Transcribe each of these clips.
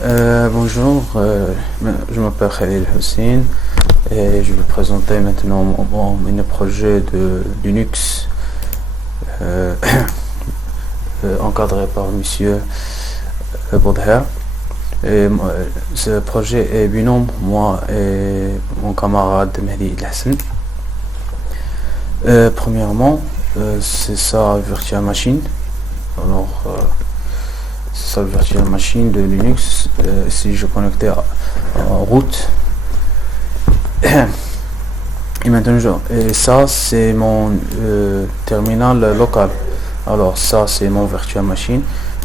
Bonjour, je m'appelle Khalil Hussein et je vais présenter maintenant mon projet de Linux euh, encadré par Monsieur Baudher. Ce projet est binôme, moi et mon camarade Mehdi El Hassan. Premièrement, c'est ça Virtual Machine. Alors, c'est ça Virtual Machine de Linux. Si je connectais en route. Et maintenant, et ça c'est mon terminal local. Alors ça c'est mon Virtual Machine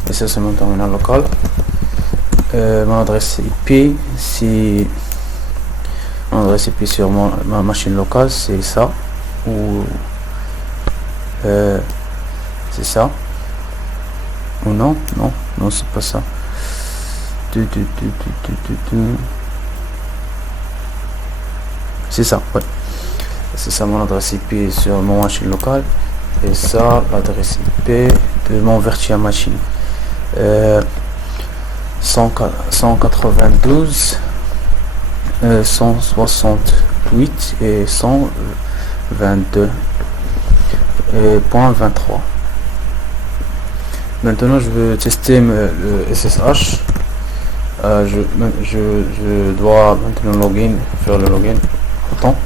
et ça c'est mon terminal local. Mon adresse IP, si mon adresse IP sur ma machine locale, c'est ça ou c'est ça ou non c'est pas ça. C'est ça, ouais. C'est ça mon adresse IP sur mon machine locale et ça l'adresse IP de mon Virtual Machine. 192 168 et 122.23. Maintenant je veux tester le SSH. Je dois maintenant faire le login. Attends.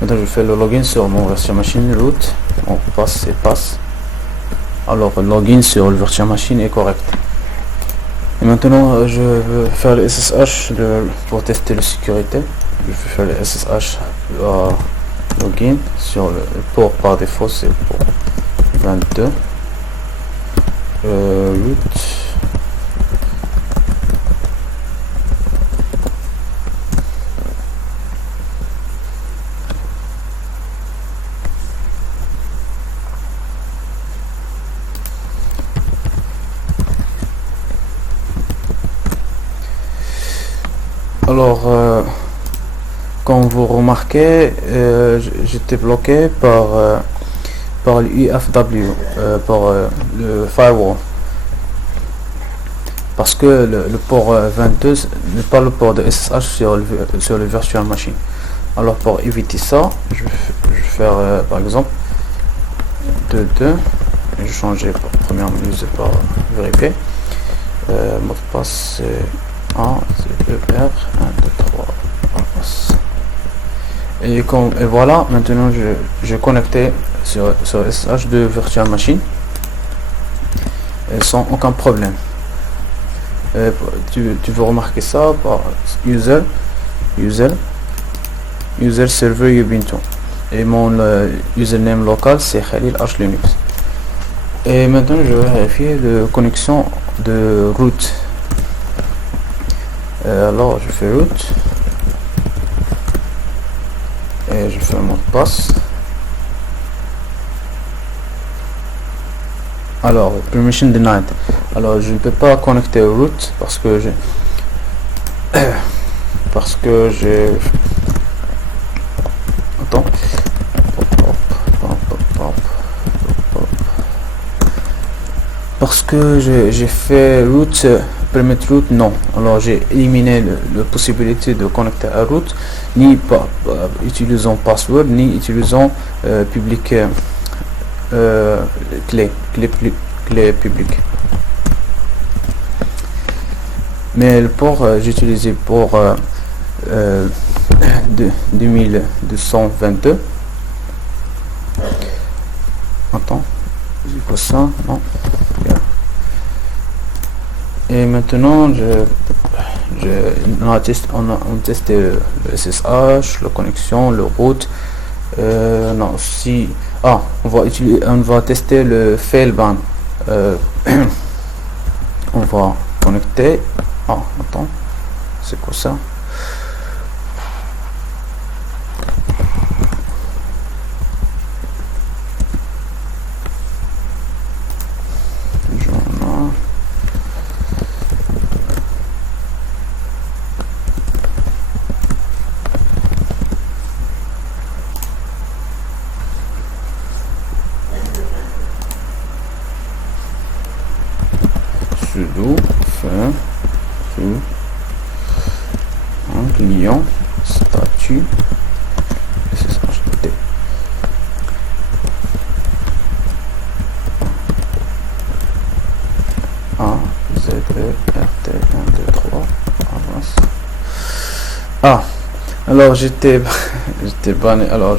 Maintenant je fais le login sur mon Virtual Machine root. On passe et passe. Alors le login sur le Virtual Machine est correct. Et maintenant je veux faire le SSH pour tester la sécurité. Je vais faire le SSH login sur le port par défaut, c'est pour 22 root. Alors, comme vous remarquez, j'étais bloqué par l'UFW, par le firewall. Parce que le port 22 n'est pas le port de SSH sur le Virtual Machine. Alors, pour éviter ça, je vais faire par exemple 2.2. Je vais changer première minute par vérifier. Mot de passe c'est 1, c'est ER, 1, 2, 3, et voilà, maintenant j'ai connecté sur SSH de Virtual Machine et sans aucun problème. Tu veux remarquer ça par user server Ubuntu et mon username local c'est Khalil H Linux. Et maintenant je vais vérifier la connexion de root. Alors je fais root et je fais un mot de passe. Alors permission denied. Alors je ne peux pas connecter au root parce que j'ai attends parce que j'ai fait root permet root non. Alors j'ai éliminé la possibilité de connecter à root ni pas utilisant password ni utilisant public clé publique. Mais le port j'ai utilisé pour 2222. Attends, c'est quoi ça? Non. Et maintenant on a testé le SSH, la connexion, le route. Non, si on va tester le failban. On va connecter. Attends, c'est quoi ça? sudo fin client, statut, SSHD. A, Z, E, R, T, 1, 2, 3, avance. Ah, alors j'étais banni, alors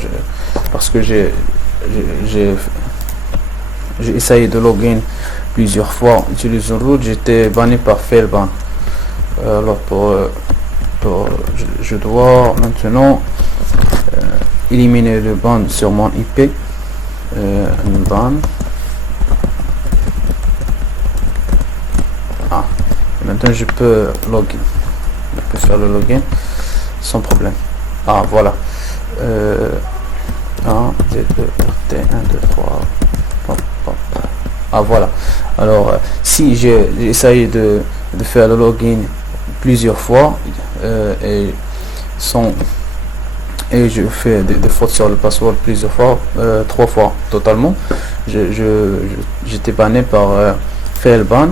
parce que j'ai essayé de login plusieurs fois utilisant root, j'étais banni par failban. Alors je dois maintenant éliminer le ban sur mon IP. Ban. Maintenant je peux login. Je peux faire le login sans problème. Ah voilà. 1, Z, E, R, T, 1, 2, 3. Pop, pop. Ah voilà. Alors si j'ai essayé de faire le login plusieurs fois et je fais des fautes sur le password plusieurs fois, 3 fois totalement, j'étais banné par failban.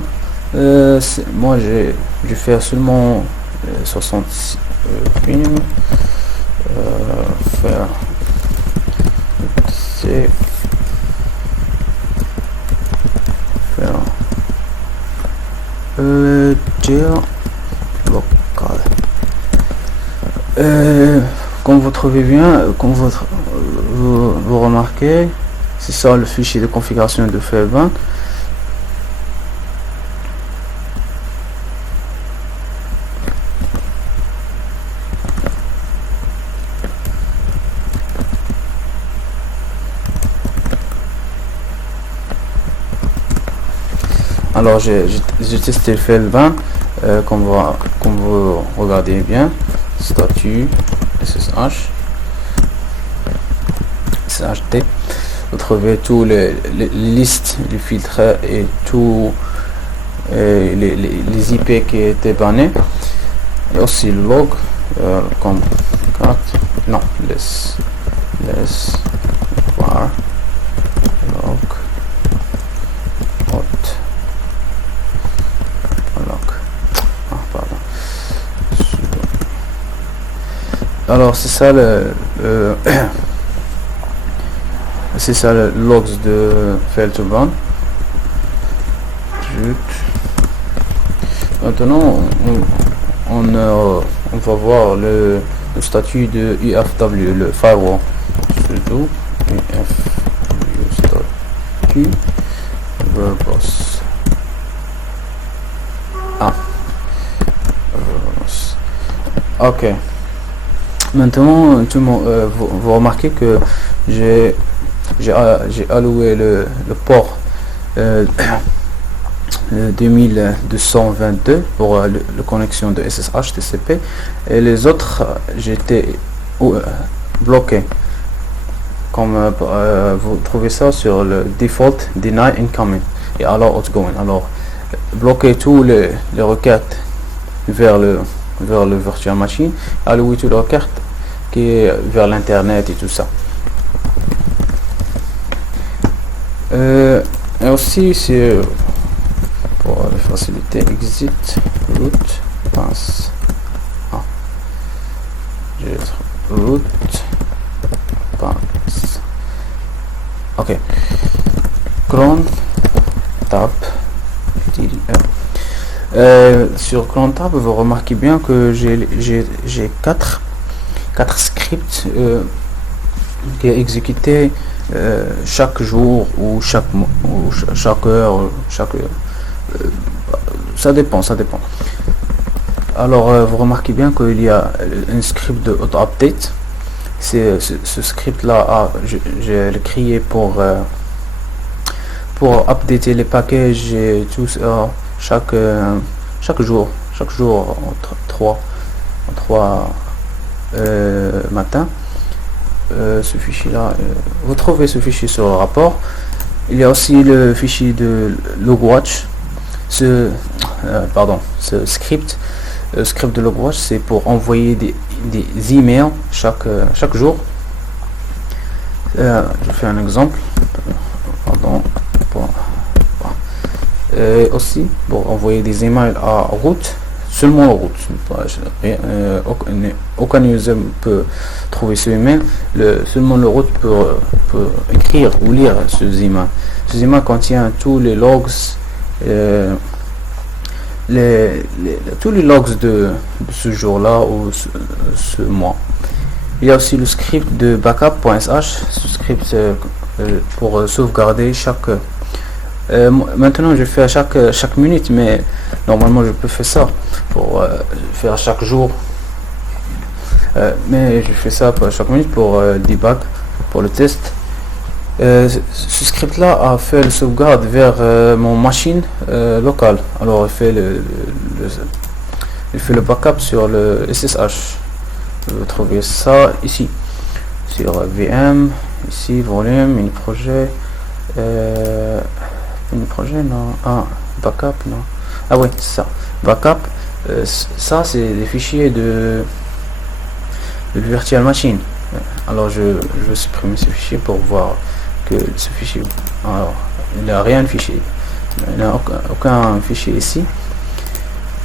Moi j'ai fait seulement 66 films, faire c'est faire local. Comme vous trouvez bien, comme vous remarquez, c'est ça le fichier de configuration de failban. Alors j'ai testé le failban, comme vous regardez bien, statut SSH SSHD. Vous trouvez tous les listes, les filtres et tous les IP qui étaient bannés, et aussi le log comme carte, non, laisse var log hot log. Pardon. Alors c'est ça c'est ça le logs de failban. Maintenant on va voir le statut de UFW, le firewall. Sudo UFW statut verbose. Ok. Maintenant vous remarquez que j'ai alloué le port 2222 pour la connexion de SSH TCP, et les autres j'étais bloqué, comme vous trouvez ça sur le default deny incoming et allow outgoing. Alors bloquer tous les requêtes vers le virtual machine, allouer toutes les requêtes qui est vers l'internet et tout ça. Et aussi c'est pour la facilité, exit root pass root pass. Ok, cron tab sur cron tab, vous remarquez bien que j'ai 4 scripts qui est exécuté chaque jour ou chaque heure, ça dépend. Alors vous remarquez bien qu'il y a un script de auto update. C'est ce script là, j'ai créé pour updater les packages et tout ça chaque jour entre 3 matin. Ce fichier là, vous trouvez ce fichier sur le rapport. Il y a aussi le fichier de logwatch. Ce script de logwatch, c'est pour envoyer des emails chaque jour. Je fais un exemple. Et aussi pour envoyer des emails à route seulement le root. Aucun user peut trouver ce email. Seulement le root peut écrire ou lire ce email. Ce email contient tous les logs, tous les logs de ce jour-là ou ce mois. Il y a aussi le script de backup.sh, ce script pour sauvegarder chaque. Maintenant je fais à chaque minute, mais normalement je peux faire ça pour faire chaque jour. Mais je fais ça pour chaque minute pour debug, pour le test. Ce script là a fait le sauvegarde vers mon machine locale. Alors il fait le backup sur le SSH. Vous trouvez ça ici sur VM, ici volume, mini projet, non, backup, non, ah oui, c'est ça, backup. Ça c'est des fichiers de virtual machine. Alors je vais supprimer ce fichier pour voir que ce fichier, alors il n'y a rien de fichier, il n'y a aucun fichier ici.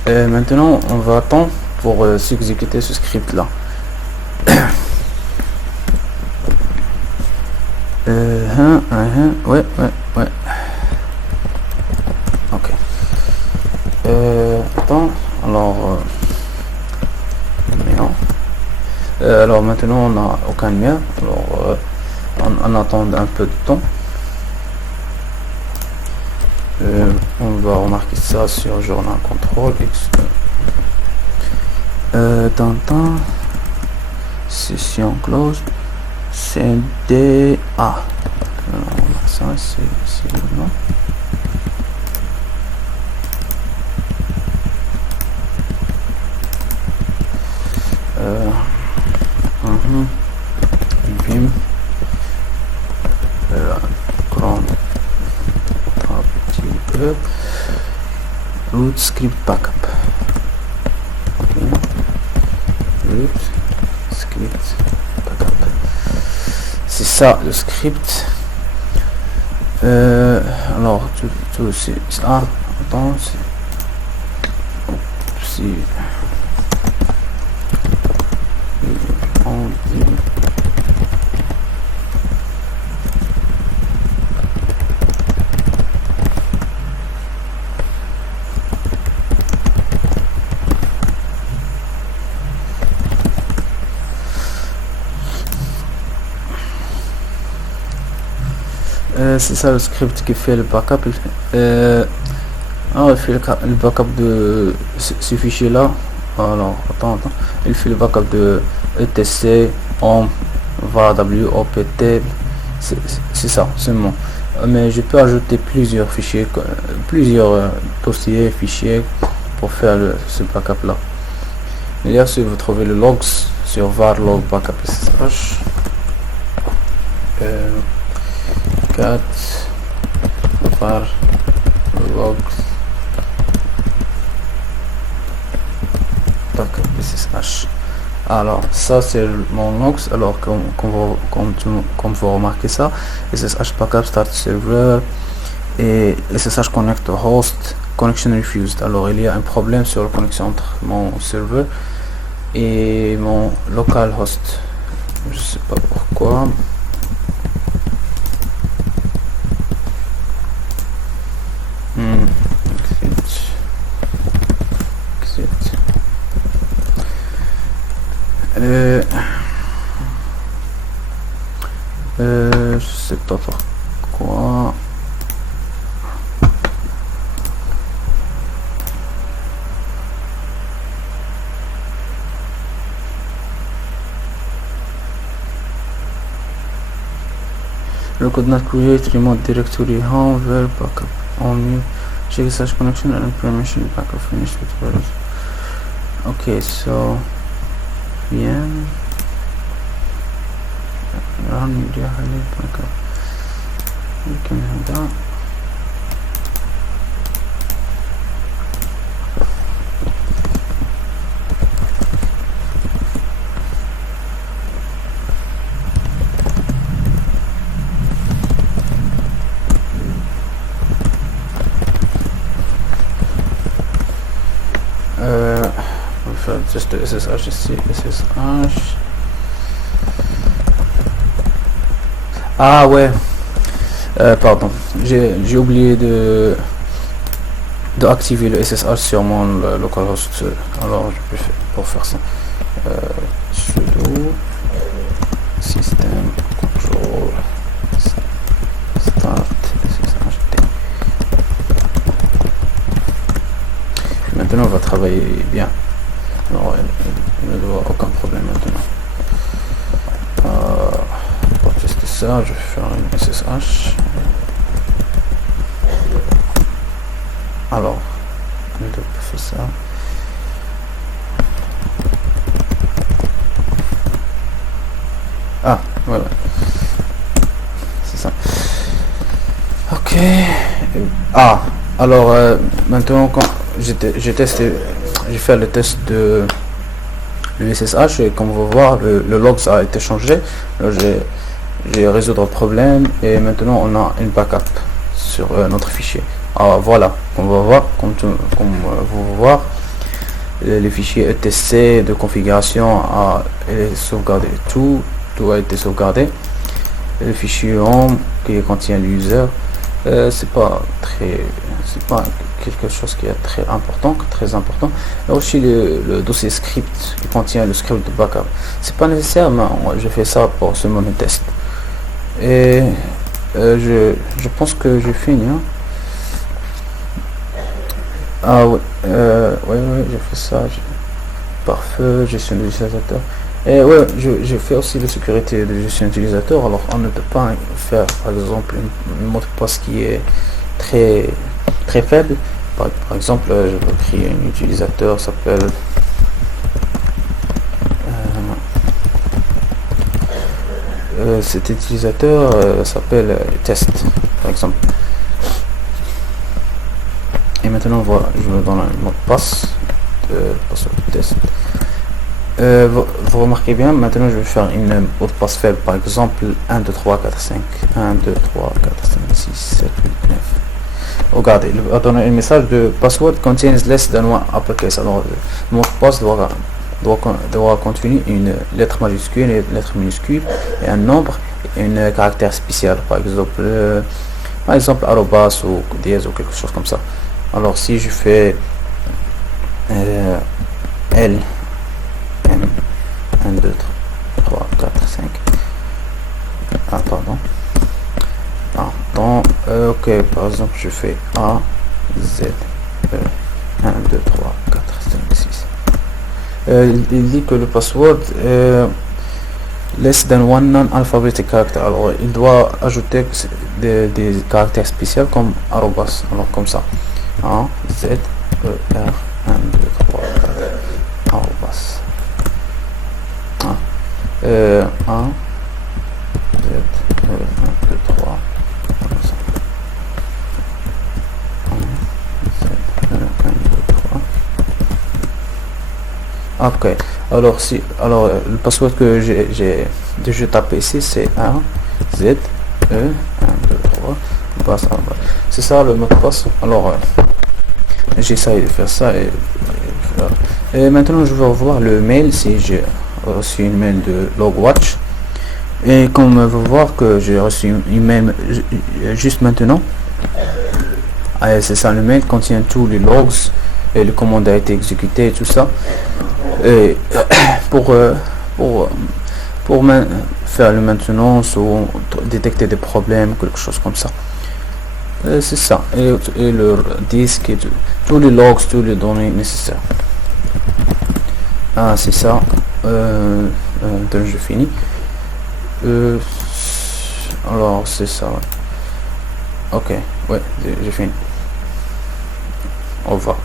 Maintenant on va attendre pour s'exécuter ce script là. Ouais. Ok. Attends. Alors, alors maintenant on n'a aucun lien. Alors on attend un peu de temps. On va remarquer ça sur journal control X. Session close. CDA. Alors ça c'est le nom. Vim. Chrome. Root script backup. Okay. Root script backup. C'est ça le script. Alors tout c'est attends, c'est c'est ça le script qui fait le backup. Il fait le backup de ce fichier là. Alors attends, il fait le backup de etc on var w opt, c'est ça seulement. Mais je peux ajouter plusieurs fichiers, plusieurs dossiers, fichiers pour faire ce backup là. Et là si vous trouvez le logs sur var log backup SSH 4 var logs backup SSH. Alors ça c'est mon logs. Alors comme vous remarquez ça, SSH backup start server et SSH connect host connection refused. Alors il y a un problème sur la connexion entre mon serveur et mon local host. Je sais pas pourquoi. Je sais pas pourquoi. Le could not create remote directory home where backup only check such connection and permission backup finished with virus. Okay, so VM run media highlight backup. We can have that. faire le test de SSH ici, SSH. Ah ouais, pardon, j'ai oublié de activer le SSH sur mon localhost. Alors je peux faire pour faire ça. Sudo system control start SSHD. Maintenant on va travailler bien. Alors il ne doit avoir aucun problème maintenant. Pour tester ça, je vais faire une SSH. Alors, on doit faire ça. Ah, voilà. C'est ça. Ok. Ah, alors maintenant quand j'ai testé, j'ai fait le test de le SSH et comme on va voir le logs a été changé. J'ai résoudre le problème et maintenant on a une backup sur notre fichier. Ah voilà, on va voir comme vous voir les fichiers etc de configuration a sauvegardé, tout a été sauvegardé. Le fichier home qui contient l'user, c'est pas quelque chose qui est très important. Et aussi le dossier script qui contient le script de backup, c'est pas nécessaire, mais je fais ça pour ce moment test. Et je pense que j'ai fini, hein. Ah ouais, j'ai fait ça. Parfait, gestion de l'utilisateur. Et ouais, je fais aussi la sécurité de gestion utilisateur. Alors on ne peut pas faire par exemple un mot de passe qui est très faible. Par exemple, je vais créer un utilisateur s'appelle cet utilisateur s'appelle test par exemple. Et maintenant voilà, je me donne un mot de passe test. Vous remarquez bien, maintenant je vais faire une mot de passe faible, par exemple 1 2 3 4 5 1 2 3 4 5 6 7 8 9. Regardez, il va donner un message de password contains less than one uppercase. Alors le mot de passe doit contenir une lettre majuscule, une lettre minuscule et un nombre et un caractère spécial, par exemple arrobas ou dièse ou quelque chose comme ça. Alors si je fais L M 1 2 3 4 5 ok, par exemple je fais A Z E 1 2 3 4 5 6. Il dit que le password less than one non-alphabetic character. Alors il doit ajouter des caractères spéciaux comme arrobas. Alors comme ça A Z E R 1 2 3 4 arrobas A Z E 1 2 3 ok, alors le password que j'ai déjà tapé ici c'est 1 Z E 1 2 3 c'est ça le mot de passe. Alors j'essaie de faire ça et maintenant je vais voir le mail si j'ai reçu une mail de Logwatch. Et comme vous voir que j'ai reçu une mail juste maintenant, c'est ça, le mail contient tous les logs et le commande a été exécuté et tout ça. Et pour faire le maintenance ou détecter des problèmes, quelque chose comme ça. C'est ça. Et le disque et tous les logs, tous les données nécessaires. Ah, c'est ça. Donc je finis. Alors c'est ça. Ouais. Ok, ouais, j'ai fini. Au revoir.